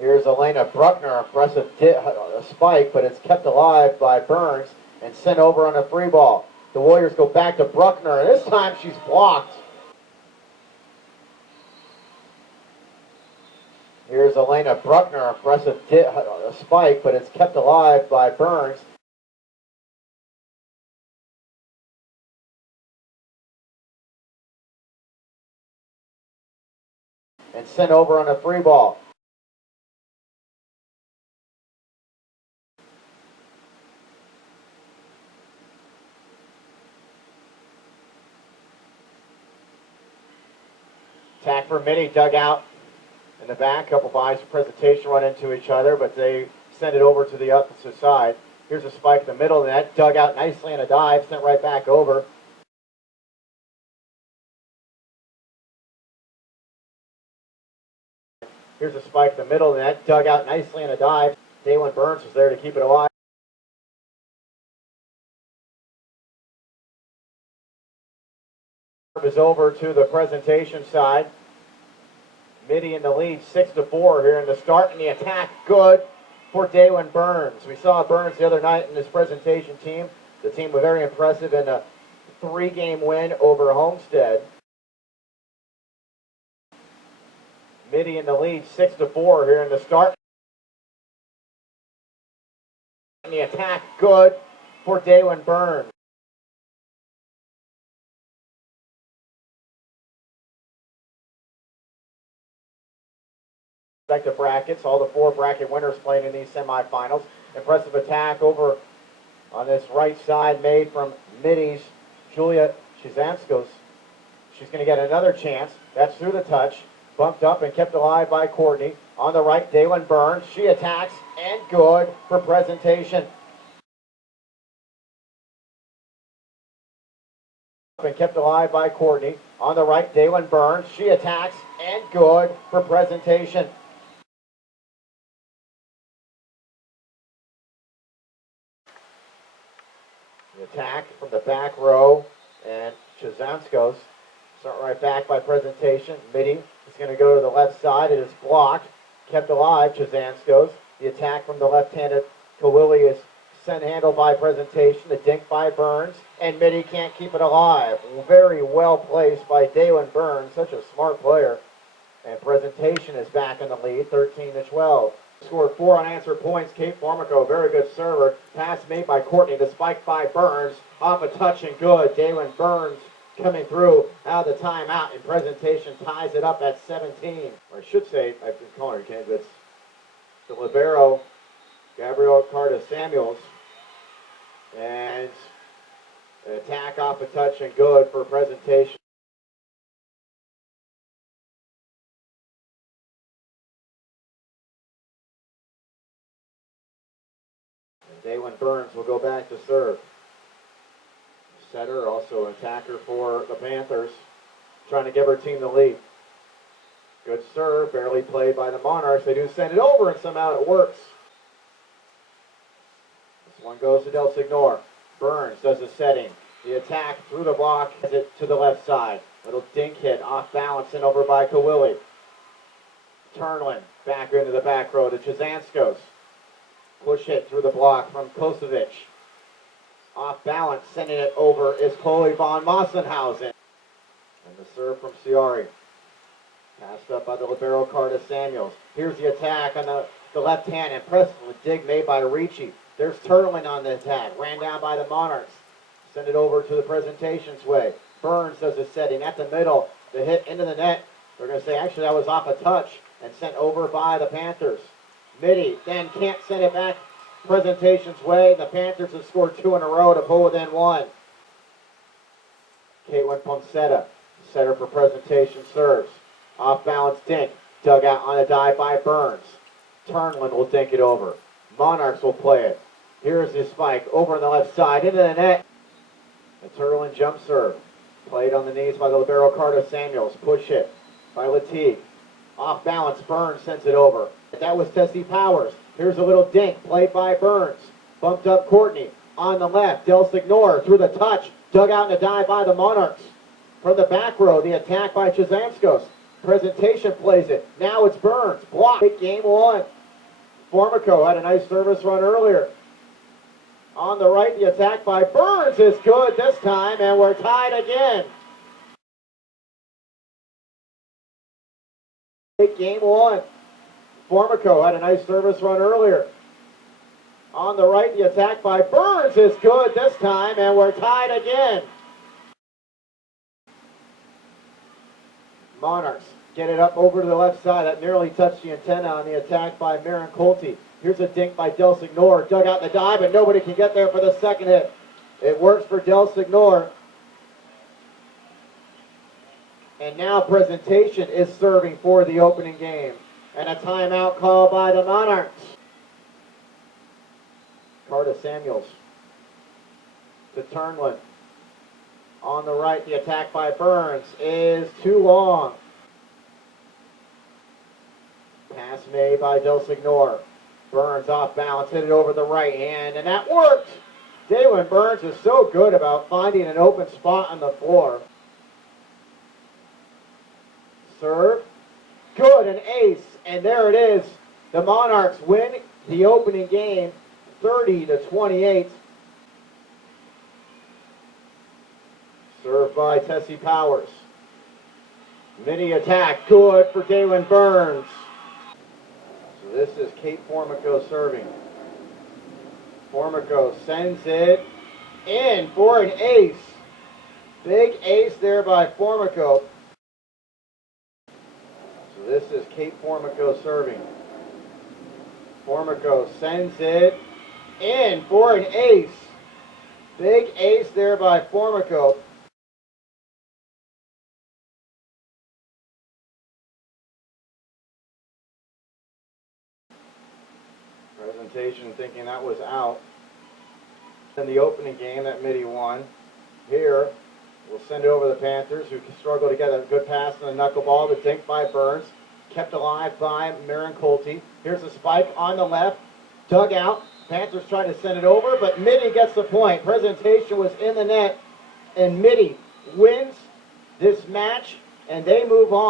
Here's Elena Bruckner, impressive spike, but it's kept alive by Burns and sent over on a free ball. The Warriors go back to Bruckner, and this time she's blocked. Here's Elena Bruckner, impressive spike, but it's kept alive by Burns. And sent over on a free ball. Attack for Mitty, dug out in the back. Couple buys for presentation run into each other, but they send it over to the opposite side. Here's a spike in the middle of the net, dug out nicely in a dive, sent right back over. Here's a spike in the middle of the net, dug out nicely in a dive. Dalyn Burns was there to keep it alive. Is over to the presentation side. Mitty in the lead, 6-4 here in the start, and the attack good for Dalyn Burns. We saw Burns the other night in this presentation team. The team was very impressive in a 3-game win over Homestead. Mitty in the lead, 6-4 here in the start. And the attack good for Dalyn Burns. Respective brackets, all the 4 bracket winners playing in these semifinals. Impressive attack over on this right side made from Mitty's Julia Chizanskos. She's going to get another chance. That's through the touch. Bumped up and kept alive by Courtney. On the right, Dalyn Burns. She attacks and good for presentation. And kept alive by Courtney. On the right, Dalyn Burns. She attacks and good for presentation. The attack from the back row, and Chizanskos start right back by presentation. Mitty is going to go to the left side. It is blocked. Kept alive, Chizanskos. The attack from the left-handed Kawili is sent handle by presentation. The dink by Burns, and Mitty can't keep it alive. Very well placed by Dalyn Burns, such a smart player. And presentation is back in the lead, 13-12. Scored 4 unanswered points. Kate Formico, very good server. Pass made by Courtney. The spike by Burns. Off a touch and good. Dalyn Burns coming through out of the timeout, and presentation ties it up at 17. Or I should say, I've been calling her, Ken, but it's the libero, Gabrielle Carter-Samuels. And an attack off a touch and good for presentation. Dalyn Burns will go back to serve. Setter, also an attacker for the Panthers, trying to give her team the lead. Good serve, barely played by the Monarchs. They do send it over, and somehow it works. This one goes to Del Signor. Burns does the setting. The attack through the block, has it to the left side. Little dink hit, off balance, and over by Kawili. Turnlin back into the back row to Chizanskos. Push hit through the block from Kosovic. Off balance, sending it over is Chloe von Mossenhausen. And the serve from Ciari. Passed up by the libero Carter Samuels. Here's the attack on the left hand, and press with dig made by Ricci. There's Turtling on the attack. Ran down by the Monarchs. Send it over to the presentation's way. Burns does a setting at the middle. The hit into the net. They're going to say, actually, that was off a touch and sent over by the Panthers. Mitty then can't send it back presentation's way. The Panthers have scored 2 in a row to pull within 1. Caitlin Poncetta, setter for presentation, serves. Off balance dink. Dug out on a dive by Burns. Turnlin will dink it over. Monarchs will play it. Here's the spike over on the left side into the net. The Turlin jump serve. Played on the knees by the libero Carter Samuels. Push hit by Latigue. Off balance, Burns sends it over. That was Tessie Powers. Here's a little dink played by Burns. Bumped up Courtney on the left. Del Signor through the touch. Dug out in a dive by the Monarchs. From the back row, the attack by Chizanskos. Presentation plays it. Now it's Burns. Block. Game one. Formico had a nice service run earlier. On the right, the attack by Burns is good this time, and we're tied again. Game one. Formico had a nice service run earlier. On the right, the attack by Burns is good this time, and we're tied again. Monarchs get it up over to the left side. That nearly touched the antenna on the attack by Marin Colty. Here's a dink by Del Signor. Dug out the dive, and nobody can get there for the second hit. It works for Del Signor. And now Presentation is serving for the opening game. And a timeout called by the Monarchs. Carter Samuels to Turnlin. On the right, the attack by Burns is too long. Pass made by Del Signor. Burns off balance, hit it over the right hand, and that worked! Dalyn Burns is so good about finding an open spot on the floor. Serve. Good, an ace, and there it is. The Monarchs win the opening game 30-28. Served by Tessie Powers. Mitty attack, good for Dalyn Burns. So this is Kate Formico serving. Formico sends it in for an ace. Big ace there by Formico. So this is Kate Formico serving. Formico sends it in for an ace. Big ace there by Formico. Presentation thinking that was out. In the opening game that Mitty won. Here, we'll send it over the Panthers, who struggle to get a good pass on the knuckleball. The dink by Burns. Kept alive by Marin Colty. Here's a spike on the left. Dug out. Panthers trying to send it over, but Mitty gets the point. Presentation was in the net, and Mitty wins this match, and they move on.